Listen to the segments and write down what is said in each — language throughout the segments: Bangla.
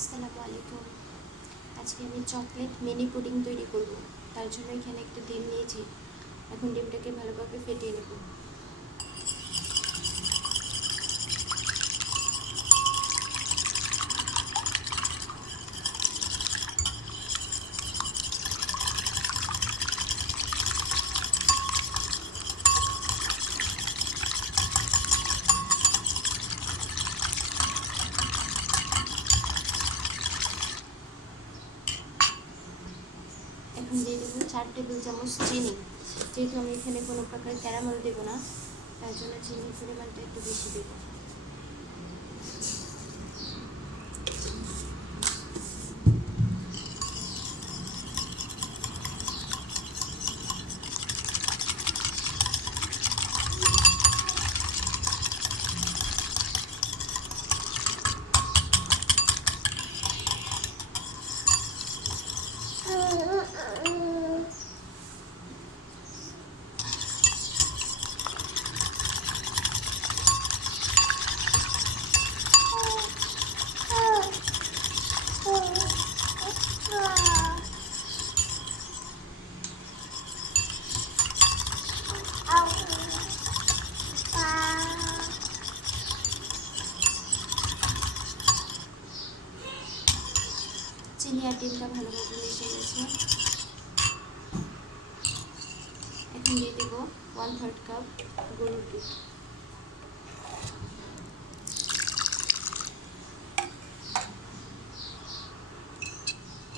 আসসালামু আলাইকুম। আজকে আমি চকলেট মিনি পুডিং তৈরি করব। তার জন্য এখানে একটা ডিম নিয়েছি। এখন ডিমটাকে ভালোভাবে ফেটিয়ে নেব। এখন দিয়ে দেবো 4 টেবিল চামচ চিনি। যেহেতু আমি এখানে কোনো প্রকার ক্যারামেল দেবো না, তার জন্য চিনির পরিমাণটা একটু বেশি দেবো। চিনি আর ডিমটা ভালোভাবে মিশে গেছে। এখন দিয়ে দেবো 1/3 কাপ গরুর দুধ।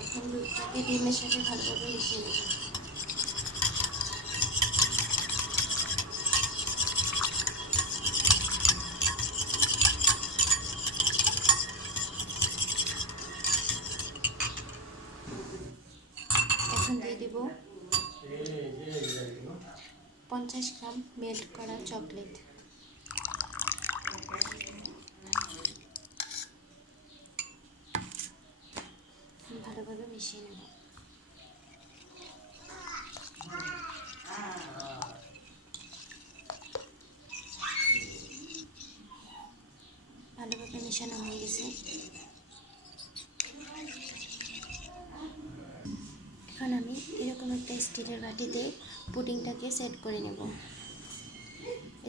এখন দুধটাকে ডিমের সাথে ভালোভাবে মিশিয়ে নেব। এখন দিয়ে দেব 50 গ্রাম মেল্ট করা চকলেট। ভালোভাবে মিশিয়ে নেব। ভালোভাবে মেশানো হয়ে গেছে। এখন আমি এরকম একটা স্টিলের বাটিতে পুডিংটাকে সেট করে নেব।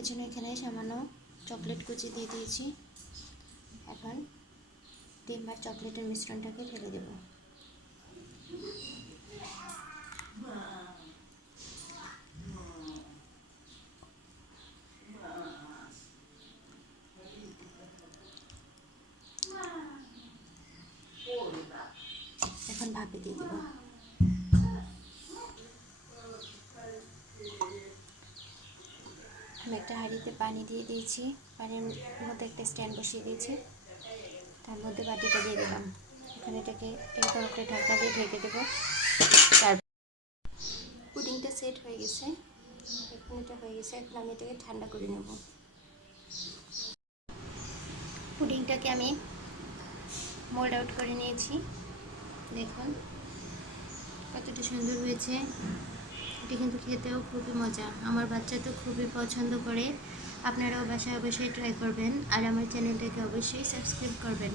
এজন্য এখানে সামান্য চকলেট কুচি দিয়ে দিয়েছি। এখন ডিম আর চকলেটের মিশ্রণটাকে ঢেলে দেব। এখন ভাপে দিয়ে দেব। আমি একটা হাঁড়িতে পানি দিয়ে দিয়েছি। পানির মধ্যে একটা স্ট্যান্ড বসিয়ে দিয়েছি। তার মধ্যে বাটিটা দিয়ে দিলাম। এখন এটাকে এরকম একটা ঢাকা দিয়ে ঢেকে দেবো। পুডিংটা সেট হয়ে গেছে। এখন এটা হয়ে গেছে। এখন আমি এটাকে ঠান্ডা করে নেব। পুডিংটাকে আমি মোল্ড আউট করে নিয়েছি। দেখুন কতটা সুন্দর হয়েছে। এটা কিন্তু খেতেও খুবই মজা। আমার বাচ্চা তো খুবই পছন্দ করে। আপনারাও বাসায় অবশ্যই ট্রাই করবেন আর আমার চ্যানেলটাকে অবশ্যই সাবস্ক্রাইব করবেন।